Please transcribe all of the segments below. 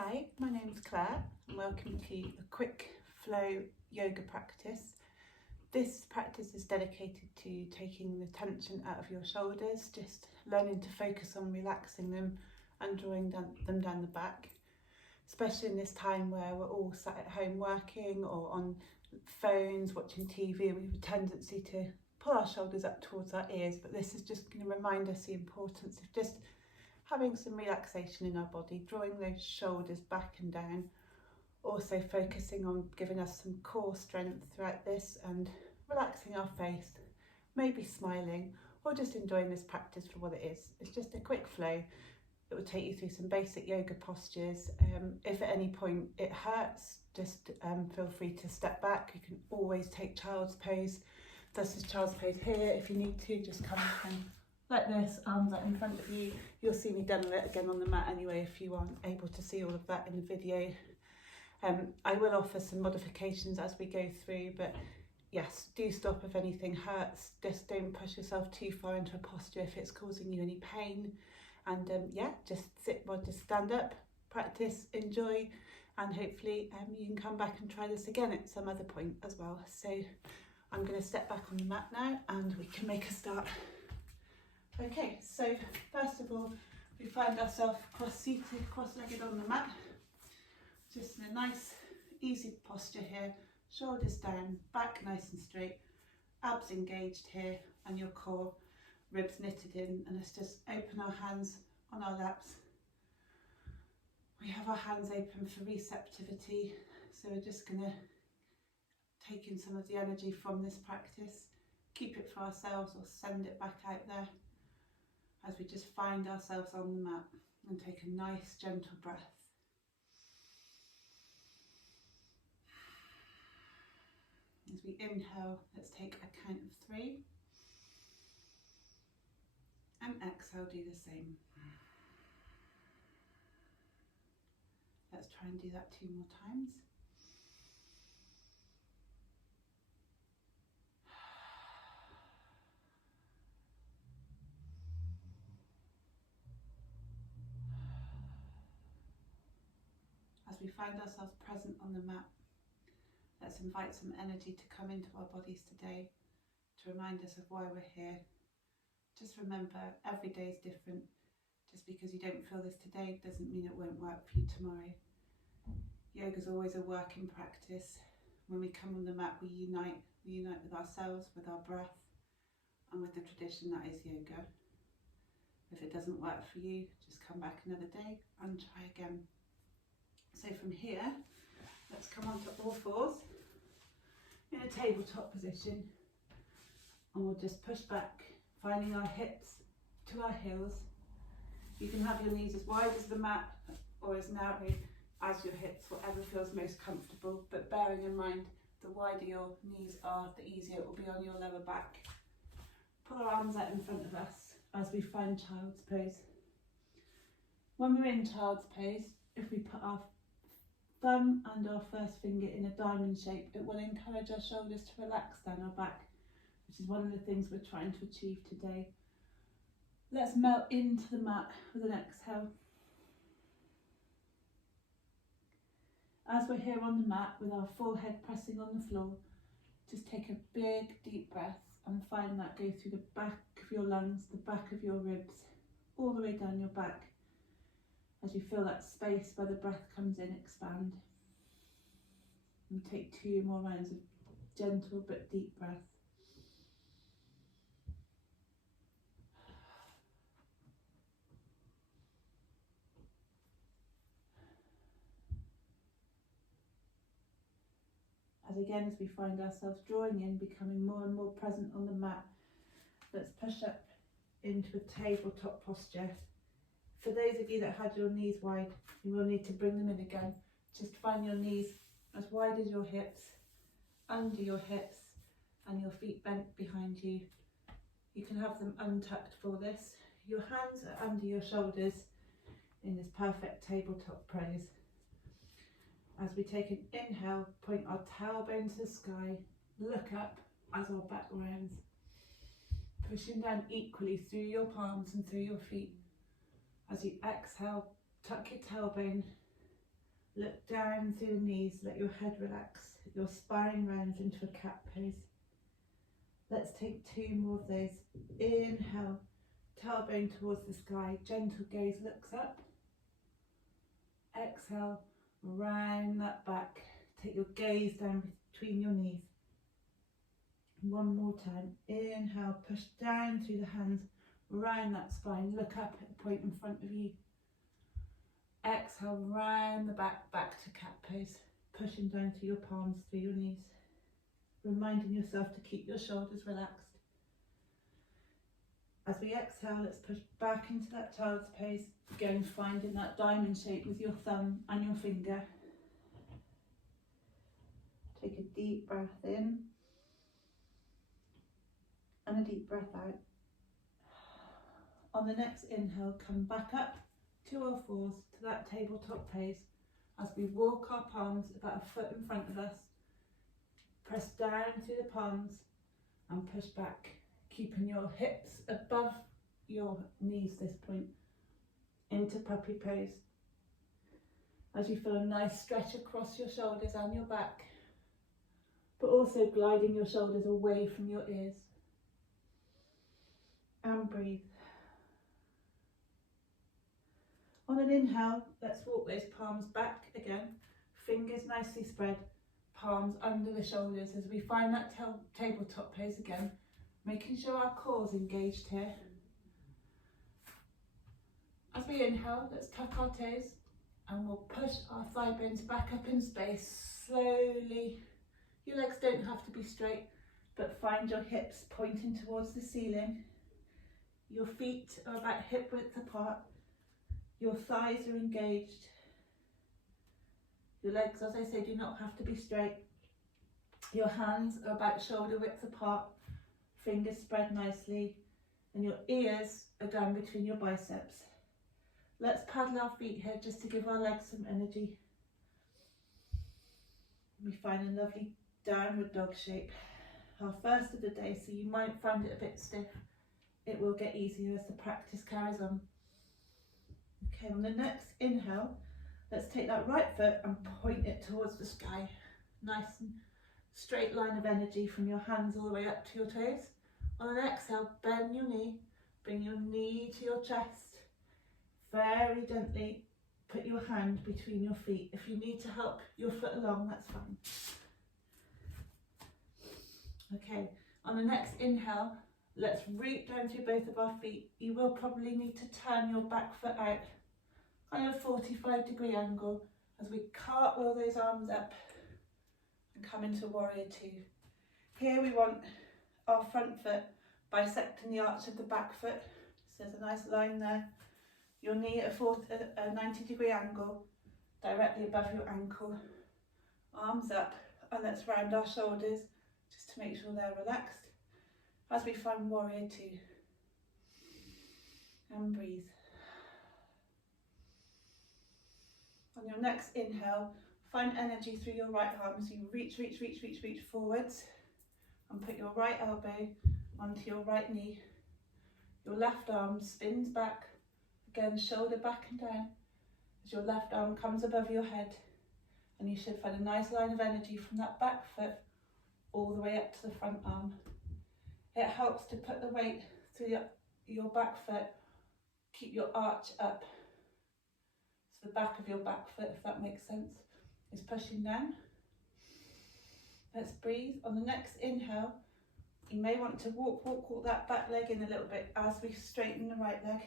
Hi, my name's Claire and welcome to a quick flow yoga practice. This practice is dedicated to taking the tension out of your shoulders, just learning to focus on relaxing them and drawing them down the back. Especially in this time where we're all sat at home working or on phones, watching TV, we have a tendency to pull our shoulders up towards our ears, but this is just going to remind us the importance of just having some relaxation in our body, drawing those shoulders back and down, also focusing on giving us some core strength throughout this and relaxing our face, maybe smiling or just enjoying this practice for what it is. It's just a quick flow. It will take you through some basic yoga postures. If at any point it hurts, just feel free to step back. You can always take child's pose. This is child's pose here. If you need to, just come and like this, arms out in front of you. You'll see me demo it again on the mat anyway if you aren't able to see all of that in the video. I will offer some modifications as we go through, but yes, do stop if anything hurts. Just don't push yourself too far into a posture if it's causing you any pain. And yeah, just sit or just stand up, practice, enjoy, and hopefully you can come back and try this again at some other point as well. So I'm going to step back on the mat now and we can make a start. Okay, so first of all, we find ourselves cross-seated, cross-legged on the mat. Just in a nice, easy posture here. Shoulders down, back nice and straight, abs engaged here, and your core, ribs knitted in. And let's just open our hands on our laps. We have our hands open for receptivity. So we're just going to take in some of the energy from this practice, keep it for ourselves or send it back out there, as we just find ourselves on the mat and take a nice gentle breath. As we inhale, let's take a count of 3 and exhale, do the same. Let's try and do that 2 more times. As we find ourselves present on the mat, let's invite some energy to come into our bodies today to remind us of why we're here. Just remember, every day is different. Just because you don't feel this today doesn't mean it won't work for you tomorrow. Yoga is always a work in practice. When we come on the mat, we unite with ourselves, with our breath, and with the tradition that is yoga. If it doesn't work for you, just come back another day and try again. So from here, let's come onto all fours in a tabletop position, and we'll just push back, finding our hips to our heels. You can have your knees as wide as the mat or as narrow as your hips, whatever feels most comfortable, but bearing in mind the wider your knees are, the easier it will be on your lower back. Pull our arms out in front of us as we find child's pose. When we're in child's pose, if we put our thumb and our first finger in a diamond shape, it will encourage our shoulders to relax down our back, which is one of the things we're trying to achieve today. Let's melt into the mat with an exhale. As we're here on the mat with our forehead pressing on the floor, just take a big deep breath and find that go through the back of your lungs, the back of your ribs, all the way down your back. As you feel that space where the breath comes in, expand. And take 2 more rounds of gentle but deep breath. As we find ourselves drawing in, becoming more and more present on the mat, let's push up into a tabletop posture. For those of you that had your knees wide, you will need to bring them in again. Just find your knees as wide as your hips, under your hips, and your feet bent behind you. You can have them untucked for this. Your hands are under your shoulders in this perfect tabletop pose. As we take an inhale, point our tailbone to the sky, look up as our back rounds, pushing down equally through your palms and through your feet. As you exhale, tuck your tailbone Look down through the knees, let your head relax. Your spine rounds into a cat pose. Let's take 2 more of those. Inhale, tailbone towards the sky, gentle gaze looks up. Exhale, round that back. Take your gaze down between your knees. One more time. Inhale, push down through the hands, round that spine, look up at the point in front of you. Exhale, round the back, back to cat pose, pushing down through your palms, through your knees. Reminding yourself to keep your shoulders relaxed. As we exhale, let's push back into that child's pose. Again, finding that diamond shape with your thumb and your finger. Take a deep breath in and a deep breath out. On the next inhale, come back up to our fours to that tabletop pose as we walk our palms about a foot in front of us. Press down through the palms and push back, keeping your hips above your knees this point, into puppy pose. As you feel a nice stretch across your shoulders and your back, but also gliding your shoulders away from your ears. And breathe. On an inhale, let's walk those palms back again, fingers nicely spread, palms under the shoulders as we find that tabletop pose again, making sure our core's engaged here. As we inhale, let's tuck our toes and we'll push our thigh bones back up in space slowly. Your legs don't have to be straight, but find your hips pointing towards the ceiling. Your feet are about hip width apart. Your thighs are engaged. Your legs, as I say, do not have to be straight. Your hands are about shoulder width apart, fingers spread nicely, and your ears are down between your biceps. Let's paddle our feet here just to give our legs some energy. We find a lovely downward dog shape. Our first of the day, so you might find it a bit stiff. It will get easier as the practice carries on. Okay, on the next inhale, let's take that right foot and point it towards the sky. Nice and straight line of energy from your hands all the way up to your toes. On an exhale, bend your knee, bring your knee to your chest. Very gently put your hand between your feet. If you need to help your foot along, that's fine. Okay, on the next inhale, let's reach down through both of our feet. You will probably need to turn your back foot out, kind of 45-degree angle, as we cartwheel those arms up and come into warrior two. Here we want our front foot bisecting the arch of the back foot. So there's a nice line there. Your knee at a 90-degree angle, directly above your ankle. Arms up, and let's round our shoulders just to make sure they're relaxed as we find warrior two. And breathe. On your next inhale, find energy through your right arm. So you reach forwards and put your right elbow onto your right knee. Your left arm spins back, again shoulder back and down, as your left arm comes above your head, and you should find a nice line of energy from that back foot all the way up to the front arm. It helps to put the weight through your back foot, keep your arch up. So the back of your back foot, if that makes sense, is pushing down. Let's breathe. On the next inhale, you may want to walk that back leg in a little bit as we straighten the right leg.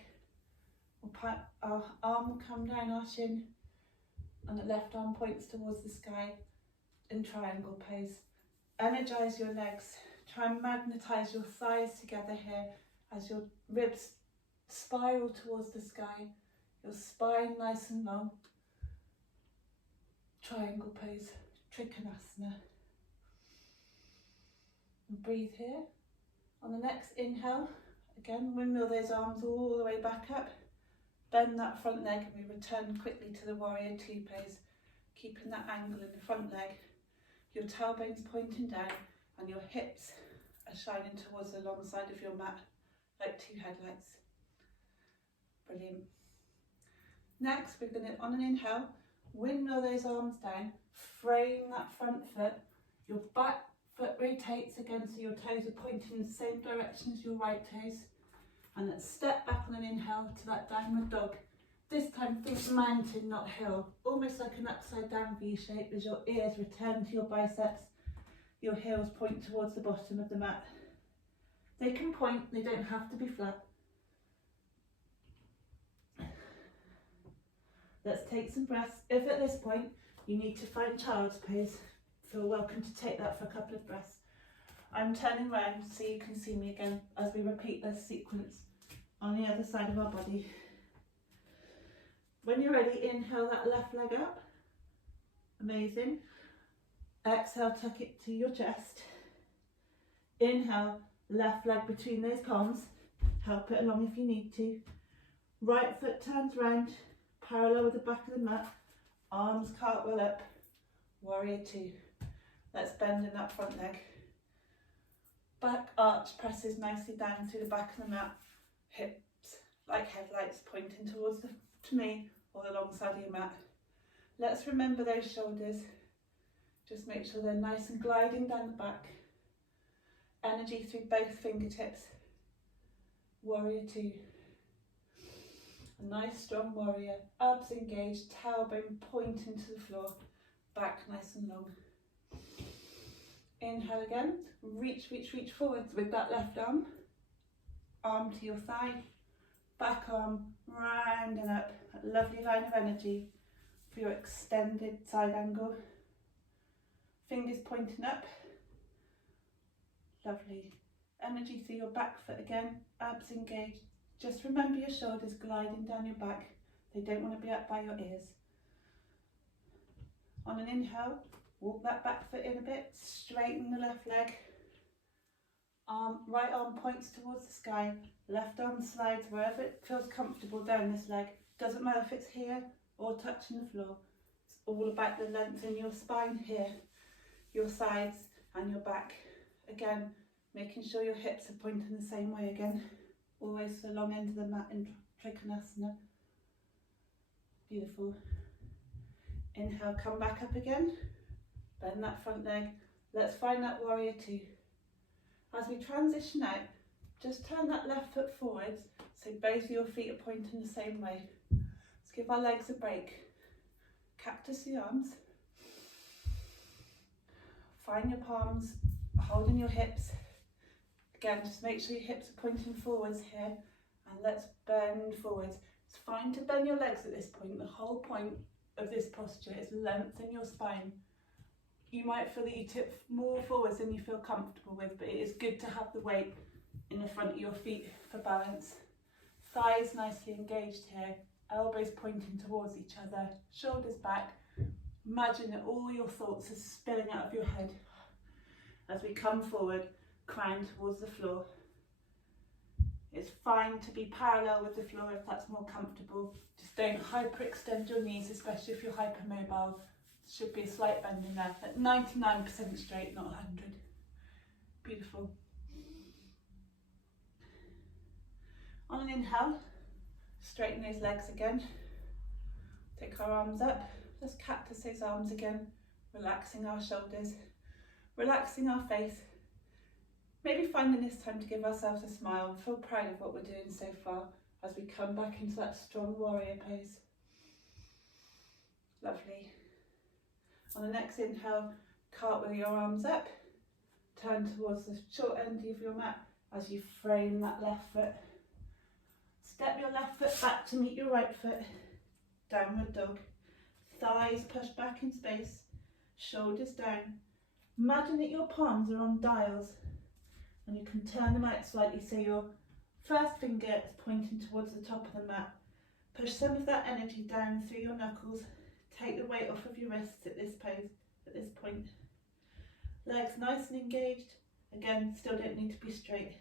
Our arm will come down our shin, and the left arm points towards the sky in triangle pose. Energize your legs. Try and magnetize your thighs together here as your ribs spiral towards the sky. Your spine nice and long. Triangle pose, Trikonasana. And breathe here. On the next inhale, again, windmill those arms all the way back up. Bend that front leg, and we return quickly to the warrior two pose, keeping that angle in the front leg. Your tailbone's pointing down and your hips are shining towards the long side of your mat like two headlights. Brilliant. Next, we're going to, on an inhale, Windmill those arms down, frame that front foot, your back foot rotates again so your toes are pointing in the same direction as your right toes. And let's step back on an inhale to that downward dog. This time think mountain, not hill, almost like an upside down V shape as your ears return to your biceps, your heels point towards the bottom of the mat. They can point, they don't have to be flat. Let's take some breaths. If at this point you need to find child's pose, feel welcome to take that for a couple of breaths. I'm turning around so you can see me again as we repeat this sequence on the other side of our body. When you're ready, inhale that left leg up. Amazing. Exhale, tuck it to your chest. Inhale, left leg between those palms. Help it along if you need to. Right foot turns round, parallel with the back of the mat. Arms cartwheel up. Warrior two. Let's bend in that front leg. Back arch presses nicely down through the back of the mat. Hips like headlights pointing towards to me or alongside of your mat. Let's remember those shoulders. Just make sure they're nice and gliding down the back. Energy through both fingertips. Warrior two. A nice strong warrior. Abs engaged, tailbone pointing to the floor. Back nice and long. Inhale again. Reach, reach, reach forwards with that left arm. Arm to your thigh. Back arm round and up. A lovely line of energy for your extended side angle. Fingers pointing up. Lovely. Energy through your back foot again. Abs engaged. Just remember your shoulders gliding down your back. They don't want to be up by your ears. On an inhale, walk that back foot in a bit. Straighten the left leg. Right arm points towards the sky. Left arm slides wherever it feels comfortable down this leg. Doesn't matter if it's here or touching the floor. It's all about the length in your spine here, your sides and your back. Again, making sure your hips are pointing the same way again. Always the long end of the mat in Trikonasana. Beautiful. Inhale, come back up again. Bend that front leg. Let's find that warrior two. As we transition out, just turn that left foot forwards so both of your feet are pointing the same way. Let's give our legs a break. Cactus the arms. Find your palms, holding your hips. Again, just make sure your hips are pointing forwards here, and let's bend forwards. It's fine to bend your legs at this point. The whole point of this posture is lengthen your spine. You might feel that you tip more forwards than you feel comfortable with, but it is good to have the weight in the front of your feet for balance. Thighs nicely engaged here, elbows pointing towards each other, shoulders back. Imagine that all your thoughts are spilling out of your head as we come forward, crown towards the floor. It's fine to be parallel with the floor if that's more comfortable. Just don't hyperextend your knees, especially if you're hypermobile. Should be a slight bend in there, at 99% straight, not 100. Beautiful. On an inhale, straighten those legs again. Take our arms up. Let's cactus those arms again, relaxing our shoulders, relaxing our face. Maybe finding this time to give ourselves a smile and feel proud of what we're doing so far as we come back into that strong warrior pose. Lovely. On the next inhale, cartwheel your arms up, turn towards the short end of your mat as you frame that left foot. Step your left foot back to meet your right foot, downward dog. Thighs push back in space, shoulders down. Imagine that your palms are on dials and you can turn them out slightly so your first finger is pointing towards the top of the mat. Push some of that energy down through your knuckles. Take the weight off of your wrists at this pose, at this point. Legs nice and engaged. Again, still don't need to be straight.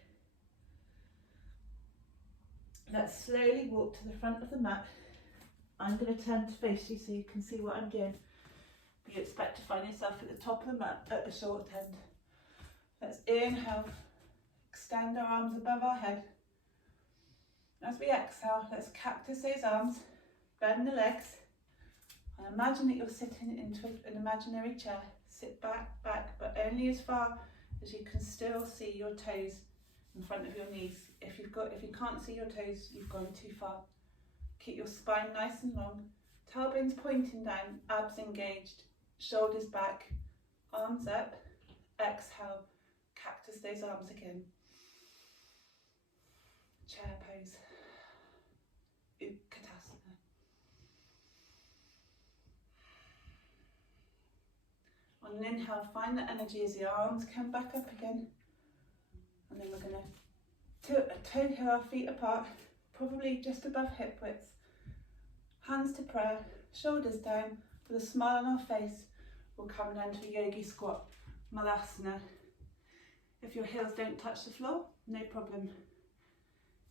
Let's slowly walk to the front of the mat. I'm going to turn to face you so you can see what I'm doing. But you expect to find yourself at the top of the mat at the short end. Let's inhale, extend our arms above our head. As we exhale, let's cactus those arms, bend the legs. And imagine that you're sitting into an imaginary chair. Sit back, but only as far as you can still see your toes in front of your knees. If you can't see your toes, you've gone too far. Keep your spine nice and long, tailbones pointing down, abs engaged, shoulders back, arms up. Exhale, cactus those arms again. Chair pose. Utkatasana. On an inhale, find the energy as the arms come back up again. And then we're going to toe heel our feet apart, probably just above hip width. Hands to prayer, shoulders down, with a smile on our face. We'll come down to a yogi squat, malasana. If your heels don't touch the floor, no problem.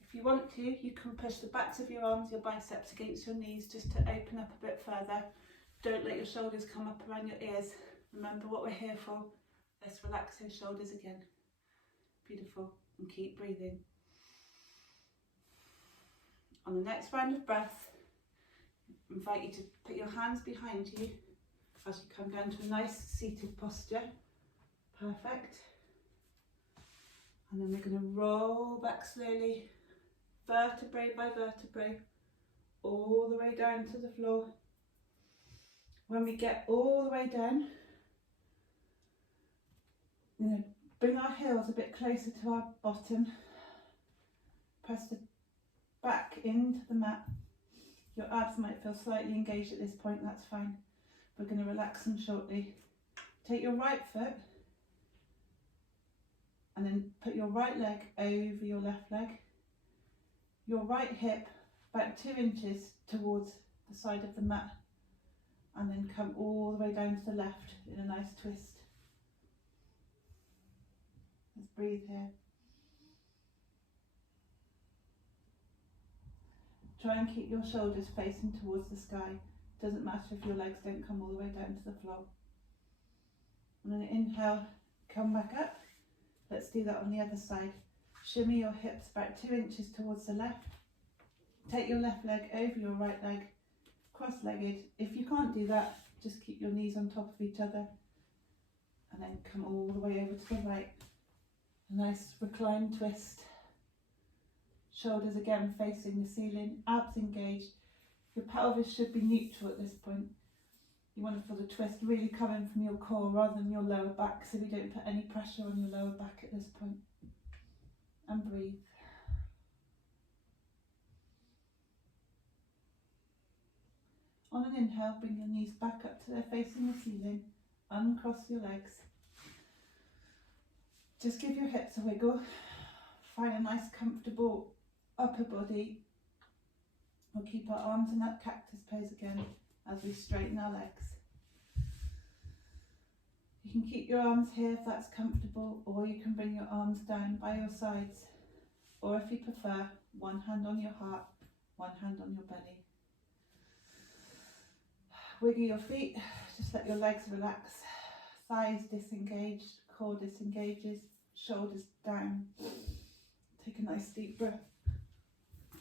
If you want to, you can push the backs of your arms, your biceps against your knees just to open up a bit further. Don't let your shoulders come up around your ears. Remember what we're here for. Let's relax those shoulders again. Beautiful. And keep breathing. On the next round of breath, I invite you to put your hands behind you as you come down to a nice seated posture. Perfect. And then we're going to roll back slowly, vertebrae by vertebrae, all the way down to the floor. When we get all the way down, bring our heels a bit closer to our bottom. Press the back into the mat. Your abs might feel slightly engaged at this point, that's fine. We're going to relax them shortly. Take your right foot and then put your right leg over your left leg. Your right hip about 2 inches towards the side of the mat, and then come all the way down to the left in a nice twist. Let's breathe here. Try and keep your shoulders facing towards the sky. Doesn't matter if your legs don't come all the way down to the floor. And then inhale, come back up. Let's do that on the other side. Shimmy your hips about 2 inches towards the left. Take your left leg over your right leg, cross-legged. If you can't do that, just keep your knees on top of each other. And then come all the way over to the right. A nice reclined twist. Shoulders again facing the ceiling, abs engaged. Your pelvis should be neutral at this point. You want to feel the twist really coming from your core rather than your lower back, so we don't put any pressure on your lower back at this point. And breathe. On an inhale, bring your knees back up to their facing the ceiling. Uncross your legs. Just give your hips a wiggle. Find a nice comfortable upper body. We'll keep our arms in that cactus pose again as we straighten our legs. You can keep your arms here if that's comfortable, or you can bring your arms down by your sides, or if you prefer, one hand on your heart, one hand on your belly. Wiggle your feet, just let your legs relax, thighs disengaged, core disengages, shoulders down. Take a nice deep breath.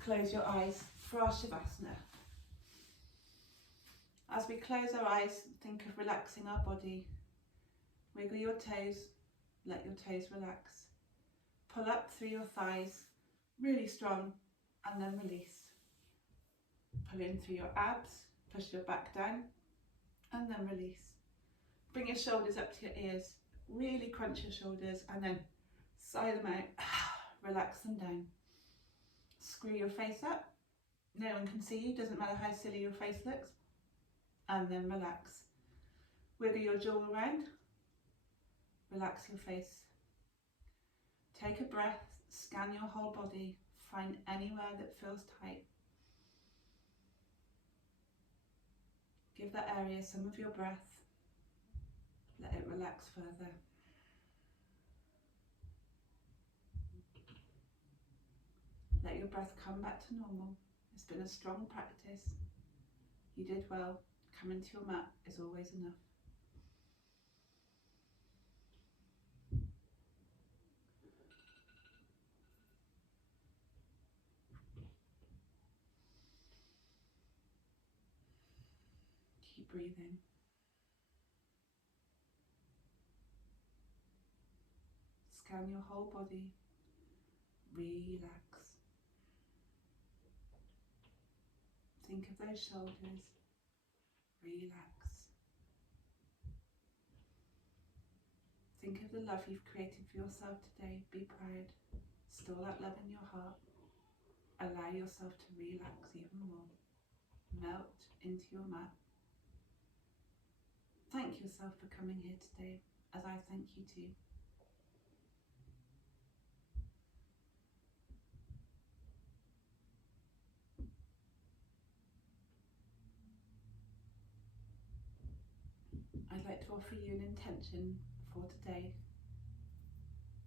Close your eyes for our Shavasana. As we close our eyes, think of relaxing our body. Wiggle your toes, let your toes relax. Pull up through your thighs, really strong, and then release. Pull in through your abs, push your back down, and then release. Bring your shoulders up to your ears, really crunch your shoulders, and then sigh them out, relax them down. Screw your face up, no one can see you, doesn't matter how silly your face looks, and then relax. Wiggle your jaw around, relax your face. Take a breath, scan your whole body, find anywhere that feels tight. Give that area some of your breath, let it relax further. Let your breath come back to normal. It's been a strong practice. You did well. Coming to your mat is always enough. Keep breathing. Scan your whole body. Relax. Think of those shoulders. Relax. Think of the love you've created for yourself today. Be proud. Store that love in your heart. Allow yourself to relax even more. Melt into your mat. Thank yourself for coming here today, as I thank you too. I'd like to offer you an intention for today.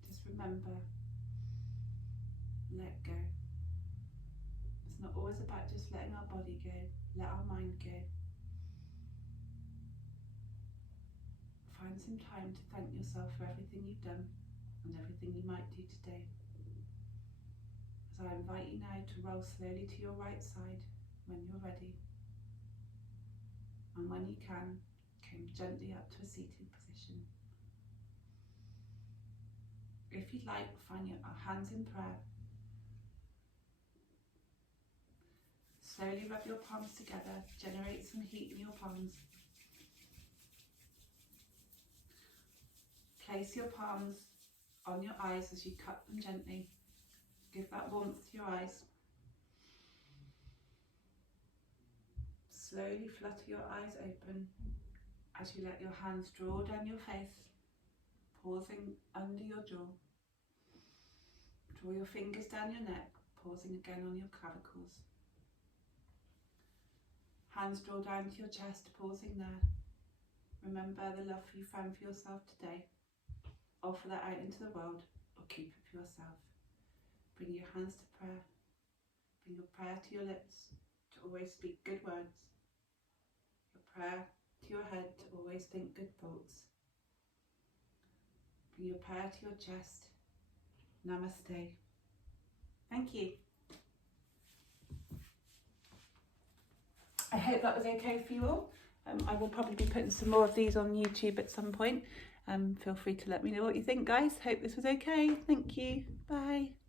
Just remember, let go. It's not always about just letting our body go, let our mind go. Find some time to thank yourself for everything you've done and everything you might do today. As I invite you now to roll slowly to your right side when you're ready. And when you can, come gently up to a seated position. If you'd like, find your hands in prayer. Slowly rub your palms together, generate some heat in your palms. Place your palms on your eyes as you cup them gently. Give that warmth to your eyes. Slowly flutter your eyes open as you let your hands draw down your face, pausing under your jaw. Draw your fingers down your neck, pausing again on your clavicles. Hands draw down to your chest, pausing there. Remember the love you found for yourself today. Offer that out into the world, or keep it for yourself. Bring your hands to prayer. Bring your prayer to your lips, to always speak good words. Your prayer to your head, to always think good thoughts. Bring your prayer to your chest. Namaste. Thank you. I hope that was okay for you all. I will probably be putting some more of these on YouTube at some point. Feel free to let me know what you think, guys. Hope this was okay. Thank you. Bye.